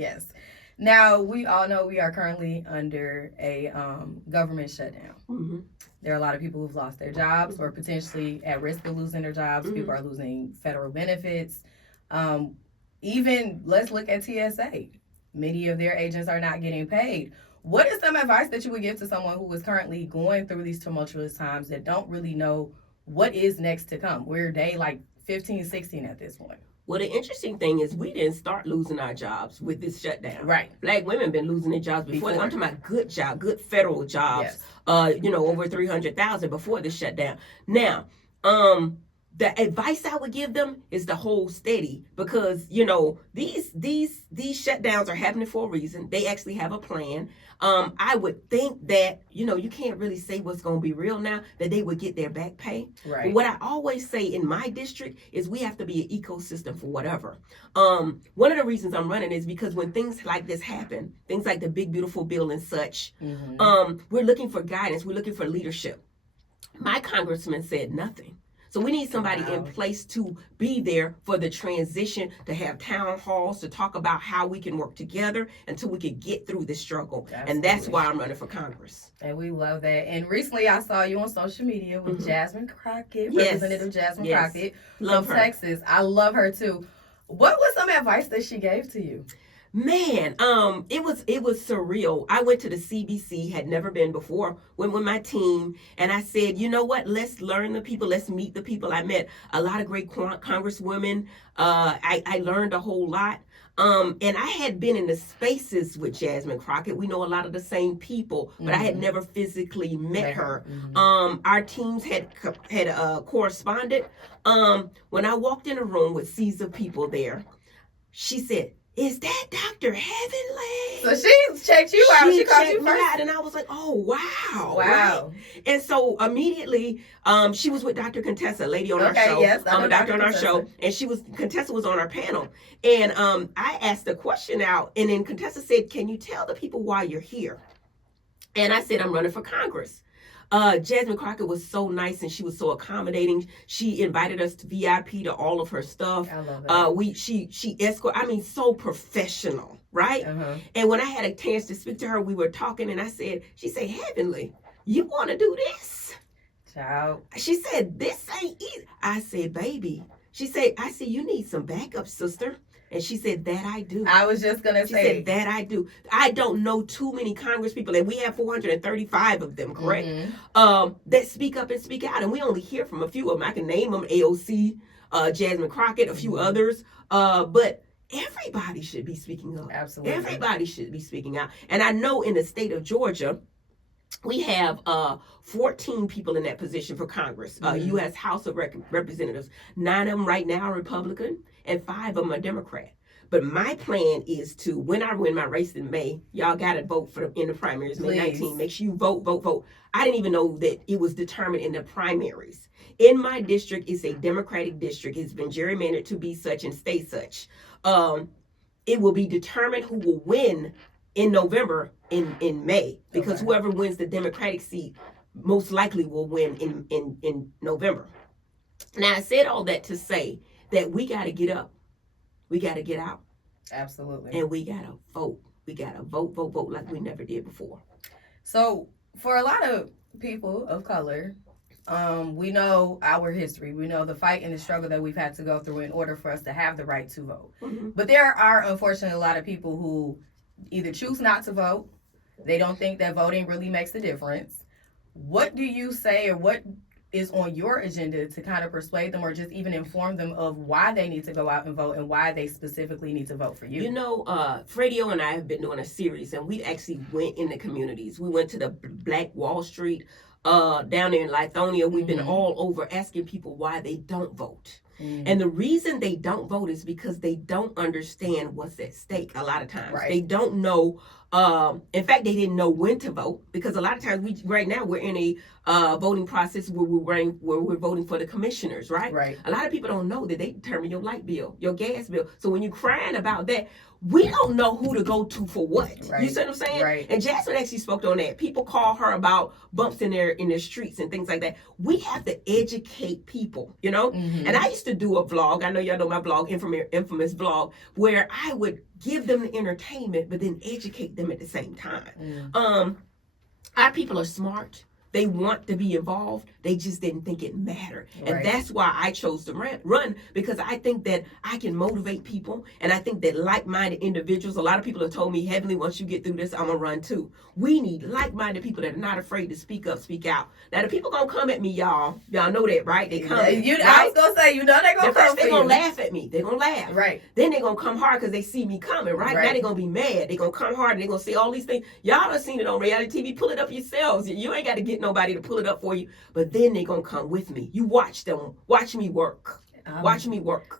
Yes. Now, we all know we are currently under a government shutdown. Mm-hmm. There are a lot of people who've lost their jobs or potentially at risk of losing their jobs. Mm-hmm. People are losing federal benefits. Um, Even let's look at TSA. Many of their agents are not getting paid. What is some advice that you would give to someone who is currently going through these tumultuous times that don't really know what is next to come? We're day like 15, 16 at this point. Well, the interesting thing is we didn't start losing our jobs with this shutdown. Right. Black women been losing their jobs before. I'm talking about good federal jobs. Yes. Over 300,000 before the shutdown. Now, the advice I would give them is to hold steady because these shutdowns are happening for a reason. They actually have a plan. I would think that you can't really say what's going to be real now, that they would get their back pay. Right. But what I always say in my district is we have to be an ecosystem for whatever. One of the reasons I'm running is because when things like this happen, things like the big beautiful bill and such, we're looking for guidance. We're looking for leadership. My congressman said nothing. So we need somebody in place to be there for the transition, to have town halls, to talk about how we can work together until we can get through this struggle. Absolutely. And that's why I'm running for Congress. And we love that. And recently I saw you on social media with Jasmine Crockett, Yes. Representative Jasmine Yes. Crockett Love from her. Texas. I love her too. What was some advice that she gave to you? Man, it was surreal. I went to the CBC, had never been before, went with my team, and I said, you know what, let's learn the people, let's meet the people. I met a lot of great congresswomen. I learned a whole lot. And I had been in the spaces with Jasmine Crockett. We know a lot of the same people, but I had never physically met her. Our teams had corresponded. When I walked in a room with seas of people there, she said, "Is that Dr. Heavenly?" So she checked you out. She called you me first. out, and I was like, "Oh wow, Wow." Right? And so immediately, she was with Dr. Contessa, a lady on our Okay, show. yes, I know A doctor on our Contessa. show, and Contessa was on our panel, and I asked a question out, and then Contessa said, "Can you tell the people why you're here?" And I said, "I'm running for Congress." Jasmine Crockett was so nice and she was so accommodating. She invited us to VIP to all of her stuff. I love that. She escort. I mean, so professional, right? And when I had a chance to speak to her, we were talking, and she said, "Heavenly, you want to do this?" Child. She said, "This ain't easy." I said, "Baby." She said, "I see you need some backup, sister." And she said, "That I do." I was just going to She say. said, "That I do." I don't know too many Congress people, and we have 435 of them, correct? That speak up and speak out. And we only hear from a few of them. I can name them: AOC, Jasmine Crockett, a few others. But everybody should be speaking up. Absolutely. Everybody should be speaking out. And I know in the state of Georgia, we have 14 people in that position for Congress, U.S. House of Representatives. 9 of them right now are Republican, and 5 of them are Democrat. But my plan is to, when I win my race in May, y'all got to vote in the primaries, May 19. Make sure you vote. I didn't even know that it was determined in the primaries. In my district, it's a Democratic district. It's been gerrymandered to be such and stay such. It will be determined who will win in November, in May, because whoever wins the Democratic seat most likely will win in November. Now, I said all that to say that we got to get up. We got to get out. Absolutely. And we got to vote. We got to vote like we never did before. So, for a lot of people of color, we know our history. We know the fight and the struggle that we've had to go through in order for us to have the right to vote. But there are, unfortunately, a lot of people who either choose not to vote. They don't think that voting really makes a difference. What do you say, or what is on your agenda to kind of persuade them or just even inform them of why they need to go out and vote and why they specifically need to vote for you? You know, Fredio and I have been doing a series, and we actually went in the communities. We went to the Black Wall Street, down there in Lithonia. We've been all over asking people why they don't vote. And the reason they don't vote is because they don't understand what's at stake a lot of times. Right. They don't know. In fact, they didn't know when to vote, because a lot of times right now we're in a voting process where we're voting for the commissioners, right? Right. A lot of people don't know that they determine your light bill, your gas bill. So when you're crying about that, we don't know who to go to for what. Right. You see what I'm saying? Right. And Jasmine actually spoke on that. People call her about bumps in their streets and things like that. We have to educate people, you know? And I used to do a vlog. I know y'all know my blog, infamous vlog, where I would give them the entertainment, but then educate them at the same time. Mm. Our people are smart. They want to be involved. They just didn't think it mattered. Right. And that's why I chose to run, because I think that I can motivate people. And I think that like-minded individuals, a lot of people have told me, Heavenly, once you get through this, I'm going to run too. We need like-minded people that are not afraid to speak up, speak out. Now, the people going to come at me, y'all. Y'all know that, right? They come. I was going to say, they're going to come First, for they're you. going to laugh at me. They're going to laugh. Right. Then they're going to come hard because they see me coming, right? Now they're going to be mad. They're going to come hard and they're going to say all these things. Y'all done seen it on reality TV. Pull it up yourselves. You ain't got to get nobody to pull it up for you. But then they're going to come with me. You watch them. Watch me work. Watch me work.